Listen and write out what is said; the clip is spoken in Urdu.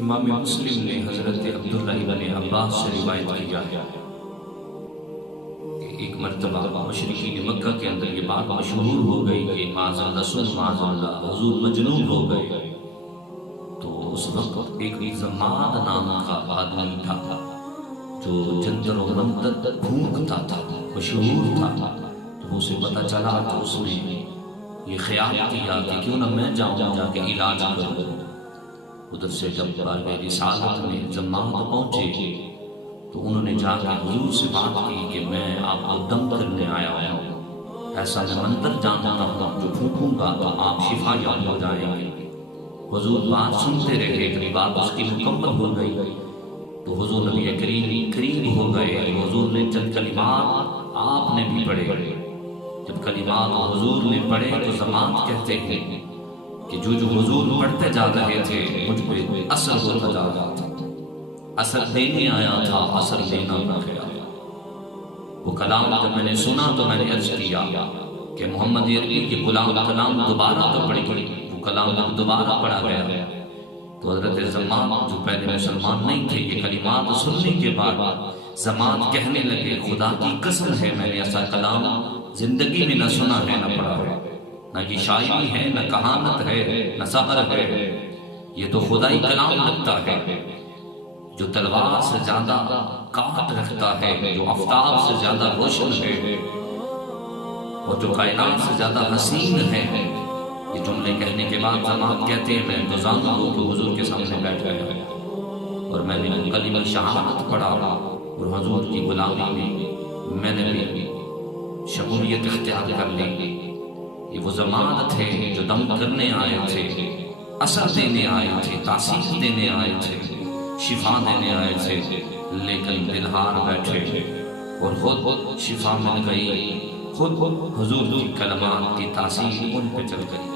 امام مسلم نے حضرت عبداللہ ابن عباس سے روایت کیا ہے کہ ایک مرتبہ مشرکین مکہ کے اندر یہ بات مشہور ہو گئی کہ معاذ اللہ حضور مجنون ہو گئے. تو اس وقت ایک زماد نام کا آدمی تھا جو جنتر و منتر پھونکتا تھا، مشہور تھا. تو اسے پتہ چلا تو اس نے یہ خیال کیا کہ کیوں نہ میں جاؤں جا کے علاج کروں. ادھر سے جب بارگاہ رسالت میں زماد پہنچے تو انہوں نے جا کے حضور سے بات کی کہ میں آپ کو دم کرنے آیا ہوں، ایسا میں منتر جانتا ہوں جو پھونکوں گا تو آپ شفا یاب ہو جائیں گے. حضور بات سنتے رہے کہ بات اس کی مکمل ہو گئی. تو حضور نبی کریم قریب ہو گئے. حضور نے چند کلمات آپ نے بھی پڑھے. جب کلمات حضور نے پڑھے تو زماد کہتے ہیں کہ جو حضور پڑھتے جا رہے تھے مجھ پہ اثر ہوتا جا رہا تھا. اثر دینے آیا تھا، اثر دینا نہ گیا. وہ کلام جب میں نے سنا تو میں نے عرض کیا کہ محمد عربی کے غلام کلام دوبارہ تو پڑھی گئی. وہ کلام جب دوبارہ پڑھا گیا تو حضرت زماد جو پہلے مسلمان نہیں تھے، یہ کلمات سننے کے بعد زماد کہنے لگے خدا کی قسم ہے میں نے ایسا کلام زندگی میں نہ سنا ہے نہ پڑھا ہے. نہ یہ شاعری ہے، نہ کہانت ہے، نہ سحر ہے. یہ تو خدائی کلام لگتا ہے جو تلوار سے زیادہ کاٹ رکھتا ہے، جو آفتاب سے زیادہ روشن ہے اور جو کائنات سے زیادہ حسین ہے. یہ جملے کہنے کے بعد زماد کہتے ہیں میں گزانوں ہو کہ حضور کے سامنے بیٹھ گیا اور میں نے کلمہ شہادت پڑھا اور حضور کی غلامی میں نے بھی شمولیت اختیار کر لی. یہ وہ زماد تھے جو دم کرنے آئے تھے، اثر دینے آئے تھے، تاثیر دینے آئے تھے، شفا دینے آئے تھے. لیکن دلہار بیٹھے اور خود شفا مل گئی، خود حضور کی کلمات کی تاثیر ان پہ چل گئی.